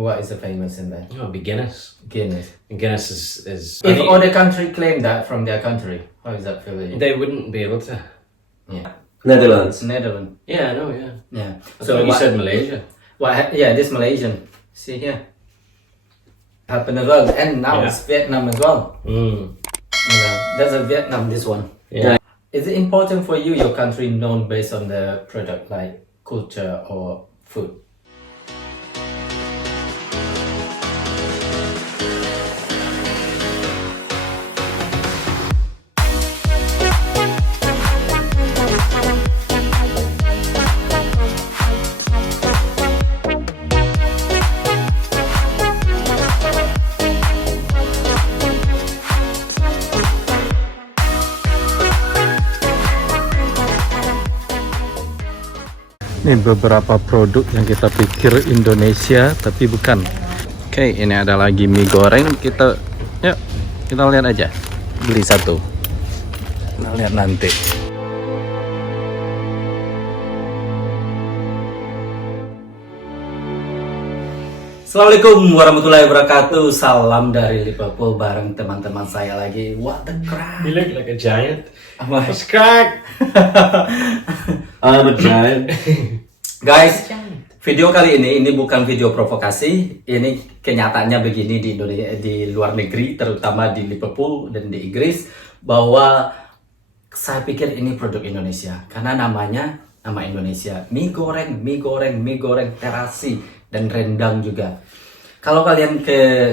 What is the famous in there? It'd be Guinness. Guinness. And Guinness is If other country claim that from their country, how is that feel? they wouldn't be able to. Yeah. Netherlands. Netherlands. Yeah, I know. Yeah. Yeah. So you said Malaysia. Yeah, this Malaysian. See here. Happened as well, and now it's Vietnam as well. That's a Vietnam. This one. Yeah. Is it important for you, your country known based on the product, like culture or food? Ini beberapa produk yang kita pikir Indonesia tapi bukan. Oke, ini ada lagi mie goreng. Kita lihat aja. Beli satu. Kita lihat nanti. Assalamualaikum warahmatullahi wabarakatuh. Salam dari Liverpool bareng teman-teman saya lagi. What the crap? You look like a giant. What's crack? I'm a giant. Guys, video kali ini bukan video provokasi. Ini kenyataannya begini di Indonesia, di luar negeri, terutama di Liverpool dan di Inggris, bahwa saya pikir ini produk Indonesia karena nama Indonesia. Mie goreng terasi dan rendang juga. Kalau kalian ke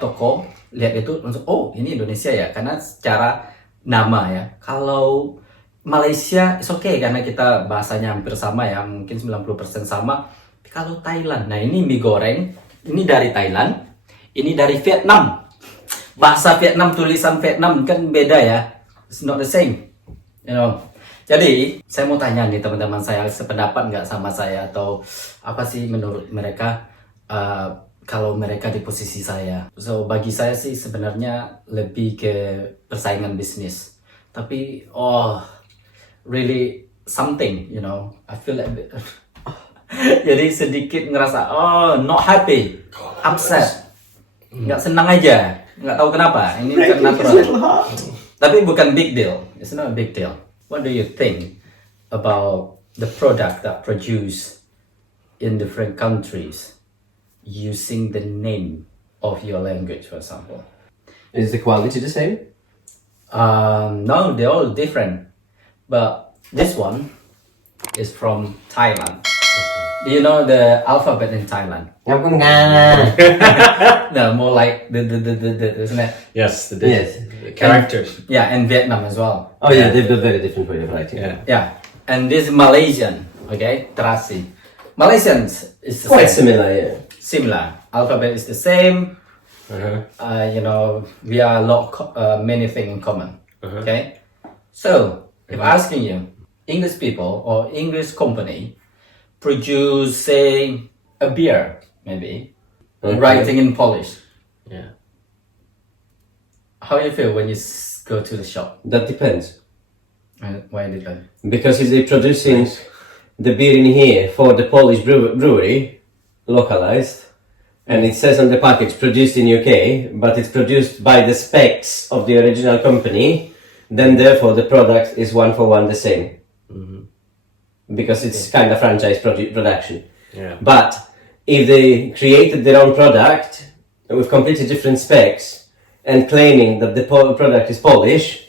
toko lihat itu langsung, oh ini Indonesia ya, karena secara nama ya. Kalau Malaysia it's okay karena kita bahasanya hampir sama ya, mungkin 90% sama. Kalau Thailand, nah ini mie goreng, ini dari Thailand, ini dari Vietnam. Bahasa Vietnam, tulisan Vietnam kan beda ya. It's not the same, you know. Jadi saya mau tanya nih teman-teman saya, sependapat nggak sama saya atau apa sih menurut mereka kalau mereka di posisi saya. So bagi saya sih sebenarnya lebih ke persaingan bisnis. Tapi really something, you know. I feel like jadi sedikit ngerasa not happy, upset, nggak senang aja, nggak tahu kenapa. Ini bukan natural. Tapi bukan big deal. It's not a big deal. What do you think about the product that produced in different countries using the name of your language, for example? Is the quality the same? No, they're all different. But this one is from Thailand. Do you know the alphabet in Thailand? No, more like the isn't it? Yes, the And, characters. yeah, and Vietnam as well. Oh yeah, they've got very different way of writing. Yeah, and this is Malaysian, okay, terasi. Malaysians is the Quite same. similar, yeah. Similar. Alphabet is the same. You know, we are many things in common. Okay, so if asking you, English people or English company produce, say, a beer, maybe, writing in Polish. Yeah. How do you feel when you go to the shop? That depends. Why did that? Because if they're producing the beer in here for the Polish brewery, localized, and it says on the package produced in UK, but it's produced by the specs of the original company, then therefore the product is one for one the same. Because it's kind of franchise production. Yeah. But if they created their own product with completely different specs and claiming that the product is Polish,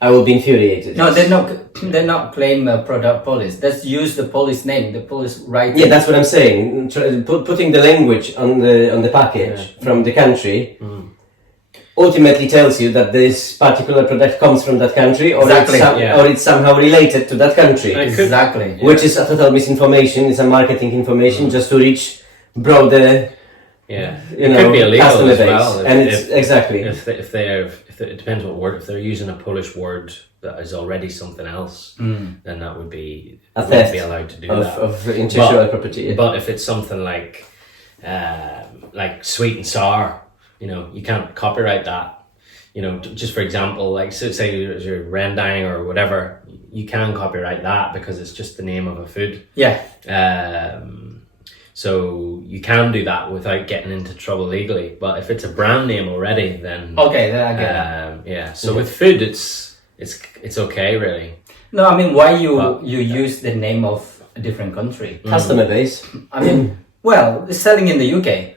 I will be infuriated. No, they're not claim product Polish. Let's use the Polish name, the Polish writing. Yeah, that's what I'm saying. Putting the language on the package from the country ultimately tells you that this particular product comes from that country, or it's somehow related to that country. Exactly. Which is a total misinformation. It's a marketing information just to reach broader, it could be illegal customer as base. well. And it's exactly. It depends what word. If they're using a Polish word that is already something else, then that would be a theft be allowed to do of intellectual property. But if it's something like sweet and sour, you can't copyright that. Just for example, like say your rendang or whatever, you can copyright that because it's just the name of a food. Yeah. So you can do that without getting into trouble legally. But if it's a brand name already, then Okay, then I get that. yeah. So with food, it's okay, really. No, I mean, why you But- use the name of a different country? Customer base. I mean, well, it's selling in the UK.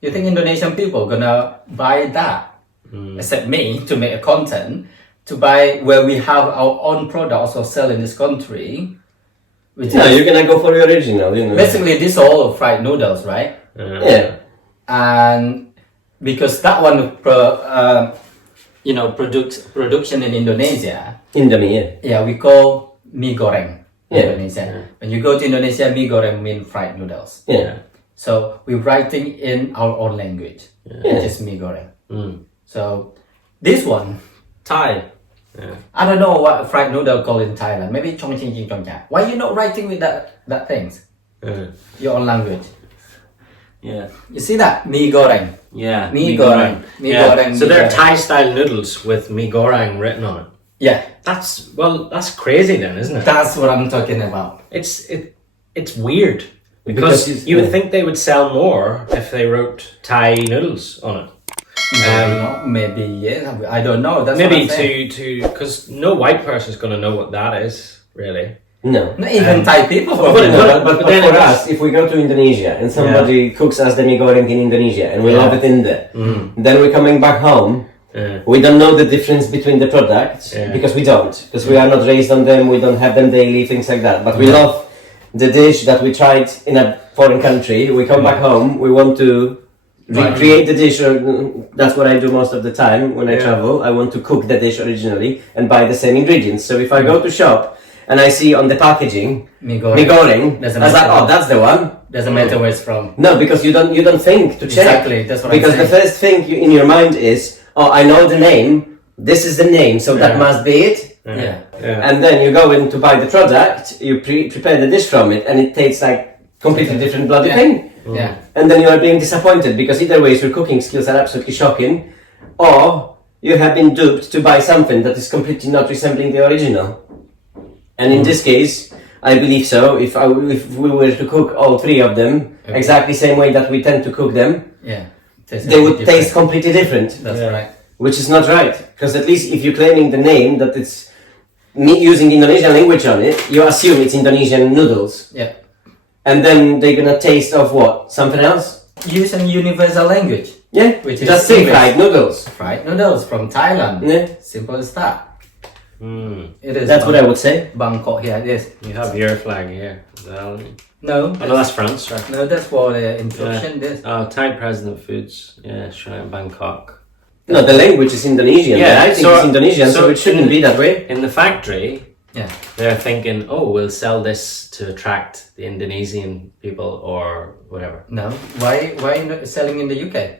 You think Indonesian people gonna buy that? Except me, to make a content, to buy where we have our own products or sell in this country. Which No, is you're gonna go for the original, you know. basically this all fried noodles, right? Yeah. And because that one, production in Indonesia, Indomie, yeah, we call mie goreng. Yeah. Indonesia. When you go to Indonesia, mie goreng mean fried noodles. yeah. So we're writing in our own language, which is mie goreng. So this one, Thai. Yeah. I don't know what fried noodle called in Thailand. Maybe chong ching ching chong cha. Why you not writing with that things? Your own language. Yeah. You see that? Mie goreng. Yeah. Mie goreng. Mie Yeah. goreng. So mie they're goreng. Thai style noodles with mee goreng written on it. Yeah, That's crazy then, isn't it? that's what I'm talking about. It's weird Because because it's- you would think they would sell more if they wrote Thai noodles on it. Maybe yeah. I don't know. That's Maybe what I'm saying. to because no white person's going to know what that is really. No. Not even Thai people. but- probably No, know. but then for it's- us, if we go to Indonesia and somebody cooks us the mie goreng in Indonesia and we love it in there, then we're coming back home. We don't know the difference between the products because we don't, because we are not raised on them. We don't have them daily, things like that. But we love the dish that we tried in a foreign country. We come back home. We want to recreate the dish. Or, that's what I do most of the time when I travel. I want to cook the dish originally and buy the same ingredients. So if I go to shop and I see on the packaging Mie mie goreng, I Doesn't was like, matter. oh, that's the one. Doesn't matter where it's from. No, because you don't think to check. Exactly, that's what I'm because the saying. first thing in your mind is, oh, I know the name. This is the name, so that must be it. Yeah. And then you go in to buy the product, you prepare the dish from it, and it tastes like completely different bloody Yeah. thing. Yeah. And then you are being disappointed because either ways your cooking skills are absolutely shocking, or you have been duped to buy something that is completely not resembling the original. And in this case, I believe so. If we were to cook all three of them exactly same way that we tend to cook them, Yeah. they would taste completely different. That's right. Which is not right, because at least if you're claiming the name that it's me using Indonesian language on it, you assume it's Indonesian noodles, Yeah. and then they're gonna taste of what? Something else? Using universal language. Yeah, Which is just say English. fried noodles. Fried noodles from Thailand. Yeah, Simple as that. It is. that's what I would say. Bangkok here. Yes. You have your flag here. Is that all? No. Oh no, that's France, right? No, that's for the instruction. This. Oh, Thai President Foods. Yeah, Sri Bangkok. No, the language is Indonesian. Yeah, I think so- it's Indonesian, so so it shouldn't be that way. In the factory, Yeah. they're thinking, oh, we'll sell this to attract the Indonesian people or whatever. No. Why not selling in the UK?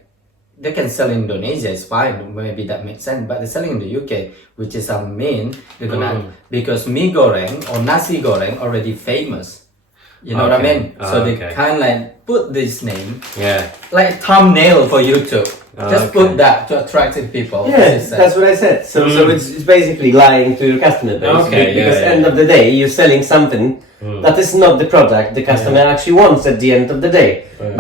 They can sell in Indonesia. It's fine. Maybe that makes sense. But they're selling in the UK, which is our main. They're gonna because mie goreng or nasi goreng already famous. You know what I Okay. mean? So they Okay. kind of like put this name Yeah. like thumbnail for YouTube. Just okay. put that to attract people. Yeah, as you said. that's what I said. So it's basically lying to your customer base. Okay, because yeah, end of the day, you're selling something that is not the product the customer actually wants at the end of the day.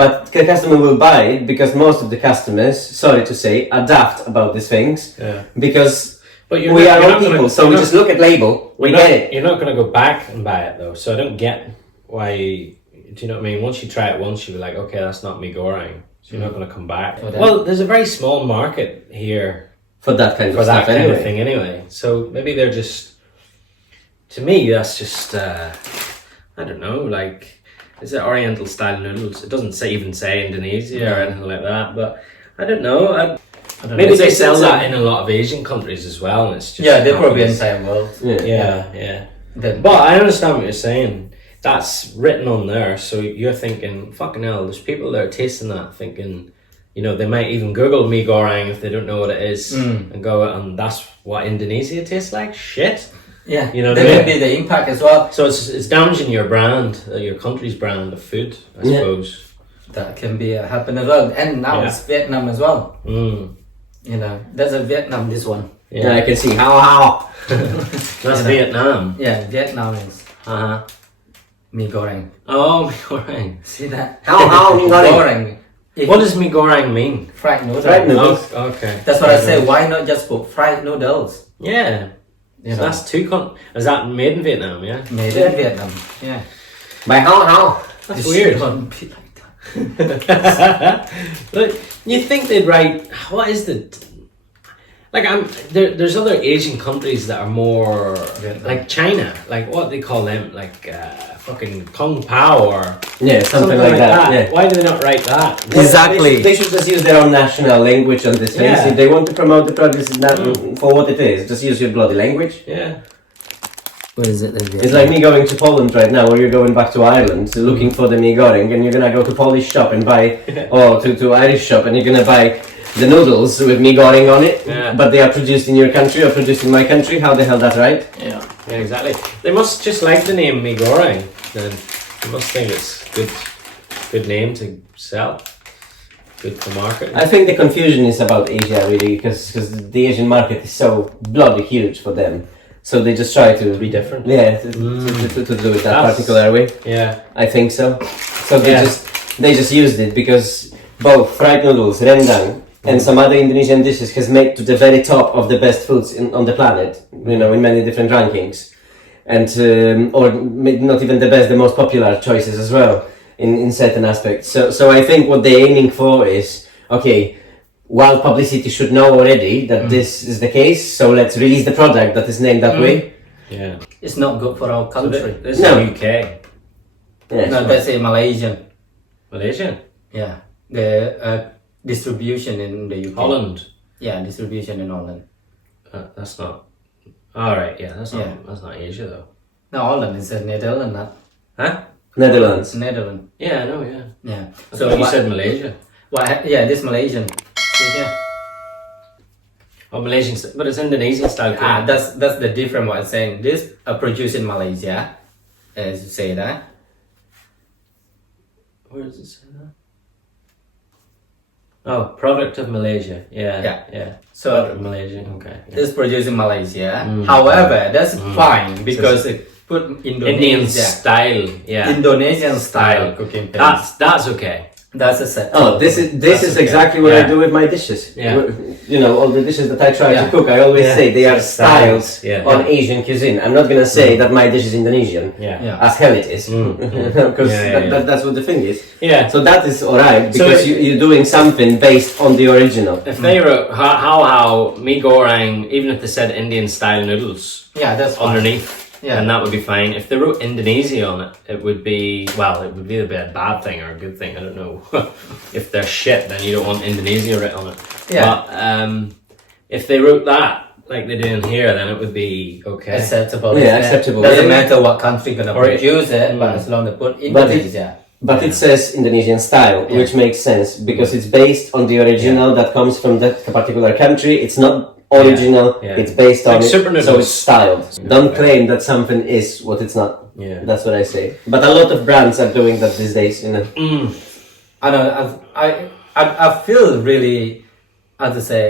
But the customer will buy it because most of the customers, sorry to say, are daft about these things. Yeah. Because But you're we not- are you're all not gonna- people, so we you're just look at label, we get it. You're not going to go back and buy it though, so I don't get why. Do you know what I mean? Once you try it once, you're like, okay, that's not me goreng, so you're not going to come back. then- Well, there's a very small market here For that kind for of that stuff kind anyway. of thing anyway. So maybe they're just. To me, that's just. I don't know. Like, is it Oriental style noodles? It doesn't even say Indonesia or anything like that. But I don't know. Maybe they sell that in a lot of Asian countries as well. And it's just Yeah, they're probably happens. entire world. Yeah. Then, But I understand what you're saying. That's written on there, so you're thinking, fucking hell, there's people that are tasting that thinking, you know, they might even Google mie goreng if they don't know what it is and go, and that's what Indonesia tastes like? Shit. yeah, You know, there they- may be the impact as well. So it's damaging your brand, your country's brand of food, I Yeah. suppose. That can be happen as well. And now Yeah. it's Vietnam as well. Mm. You know, there's a Vietnam. This one. Yeah, I can see how. That's Vietnam. Yeah, Vietnam is. Uh-huh. mie goreng. Oh, mie goreng. See that? How mie goreng? Goreng. If What does mie goreng mean? fried noodles? Fried noodles. Oh, okay. That's what I say. Why not just put fried noodles? Yeah. You So know, that's two Is that made in Vietnam? Yeah. made in Vietnam. Yeah. By how? That's It weird. shouldn't be like that. But you think they'd write? What is the? Like there's other Asian countries that are more like China. Like what they call them? Like fucking Kung Pao or Yeah, something like that. Yeah. Why do they not write that? Exactly. They should just use their own national language on this thing. Yeah. If they want to promote the product for what it is, just use your bloody language. Yeah. What is it? It's like me going to Poland right now, or you're going back to Ireland, looking for the mie goreng, and you're gonna go to Polish shop and buy, or to Irish shop, and you're gonna buy the noodles with mie goreng on it, Yeah. but they are produced in your country or produced in my country. How the hell that right? Yeah. Yeah, exactly. They must just like the name mie goreng. Then they must think it's good name to sell. Good for marketing. I think the confusion is about Asia really, because the Asian market is so bloody huge for them. So they just try to Be different. Yeah, to do it that That's- particular way. Yeah. I think so. So Yeah. they just used it because both fried noodles, rendang, and some other Indonesian dishes has made to the very top of the best foods on the planet. You know, in many different rankings, and or not even the best, the most popular choices as well in certain aspects. So I think what they're aiming for is okay. While publicity should know already that this is the case, so let's release the product that is named that way. Yeah. It's not good for our So country. this No. is UK. Yeah. No, that's a Malaysian. Malaysian. Yeah. The distribution in the UK. Holland. Yeah, distribution in Holland. That's not. All right. Yeah. That's not. Yeah. That's not Asia though. No, Holland is in Netherlands. Not. Huh? Netherlands. It's Netherlands. Yeah. I know. Yeah. Yeah. So you said Malaysia. Yeah, this Malaysian. Yeah. Oh, Malaysian, but it's Indonesian style. Ah, that's the different what I'm saying. This produced in Malaysia, as you say that. Where does it say that? Oh, product of Malaysia. Yeah. Yeah. Yeah. So Product of Malaysia. Okay. Yeah. this produced in Malaysia. However, that's fine because it put Indian Indonesia, style. Yeah. Indonesian style cooking things. That's okay. That's a set. Oh, this is okay. exactly what I Yeah. do with my dishes. Yeah. You know, all the dishes that I try Yeah. to cook, I always Yeah. say they are styles Yeah. on Asian cuisine. I'm not gonna say that my dish is Indonesian. Yeah. Yeah. As hell it is, because Yeah. that's what the thing is. Yeah. So that is alright So because you're doing something based on the original. If they wrote how mie goreng, even if they said Indian style noodles Yeah, that's fine. underneath, Yeah. then that would be fine. If they wrote Indonesia on it, it would be either a bad thing or a good thing. I don't know. If they're shit, then you don't want Indonesia written on it. Yeah. But if they wrote that like they do in here, then it would be okay. Acceptable. Yeah, isn't it? acceptable. Doesn't Yeah. matter what country gonna Or it- produce it, but as long as they put But it- Indonesia. But it says Indonesian style, Yeah. which makes sense because it's based on the original that comes from that particular country. It's not original, Yeah. it's based on Like it, super so noodles. it's styled. Don't claim that something is what it's not. Yeah. That's what I say. But a lot of brands are doing that these days, you know. I know. I feel really, as I say,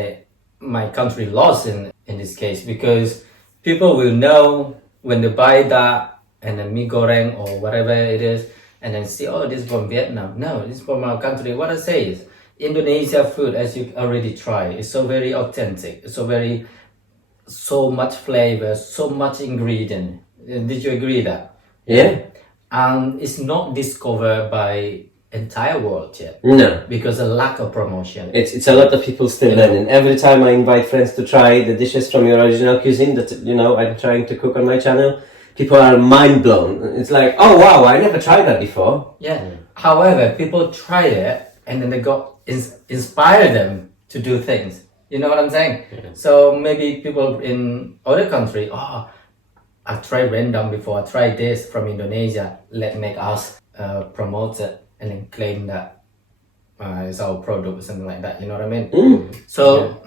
my country lost in this case because people will know when they buy that and then mie goreng or whatever it is, and then see, oh, this is from Vietnam. No, this is from our country. What I say is, Indonesia food, as you already tried, is so very authentic. It's so much flavor, so much ingredient. Did you agree that? Yeah? And it's not discovered by entire world yet No. because of lack of promotion. It's a lot of people still learning. Every time I invite friends to try the dishes from your original cuisine that, you know, I'm trying to cook on my channel, people are mind blown. It's like, oh wow, I never tried that before. Yeah. However, people try it and then they got inspire them to do things. You know what I'm saying? So maybe people in other country, oh, I tried rendang before. I tried this from Indonesia. Let make us promote it and then claim that it's our product or something like that. You know what I mean? So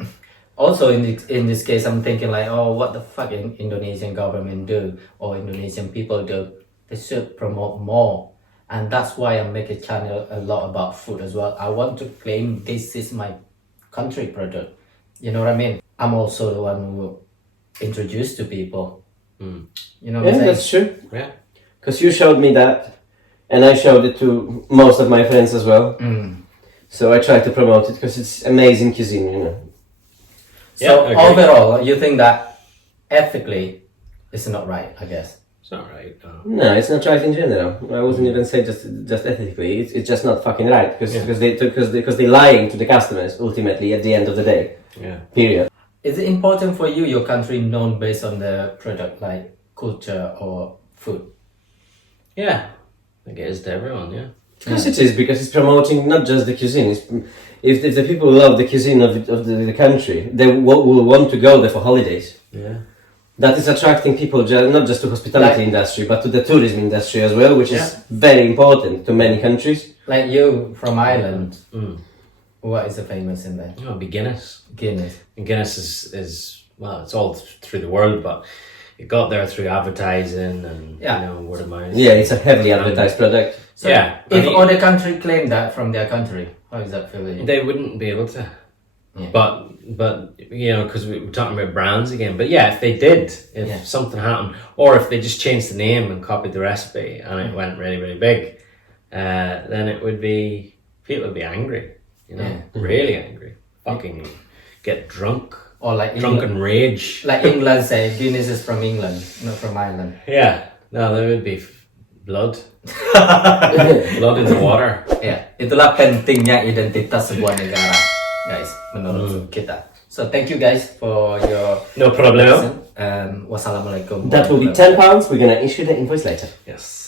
also in this case, I'm thinking like, oh, what the fuck Indonesian government do or Indonesian people do? They should promote more. And that's why I make a channel a lot about food as well. I want to claim this is my country product. You know what I mean? I'm also the one who introduced to people. You know what I'm Yeah, saying? that's true. Yeah. because you showed me that, and I showed it to most of my friends as well. So I try to promote it because it's amazing cuisine, you know. So Yeah, okay. overall, you think that ethically it's not right, I guess. It's not right. No. No, it's not right in general. I wouldn't even say just ethically. It's just not fucking right because they're lying to the customers ultimately at the end of the day. Yeah. Period. Is it important for you, your country known based on the product, like culture or food? Yeah. I think it is to everyone. Yeah. Of course it is, because it's promoting not just the cuisine. If the people love the cuisine of the country, they will want to go there for holidays. Yeah. That is attracting people not just to hospitality industry, but to the tourism industry as well, which is very important to many countries. Like you from Ireland, what is the famous in there? Oh, it'd be Guinness. Guinness. And Guinness is well, it's all through the world, but it got there through advertising and you know, word of mouth. Yeah, it's a heavily advertised product. So Yeah, if I mean- other country claim that from their country, how is that feeling? They wouldn't be able to. Yeah. But you know, because we were talking about brands again. But yeah, if they did, if something happened, or if they just changed the name and copied the recipe and it went really, really big, then it would be, people would be angry. You know, really angry. Fucking get drunk. Or like Drunk England, and rage. like England say Guinness is from England, not from Ireland. Yeah. No, there would be blood. Blood in the water. Ya, itulah pentingnya identitas sebuah negara, guys, menurut kita. So thank you guys for your No problem. listen. Wassalamualaikum. That will be £10. We're gonna issue the invoice later. Yes.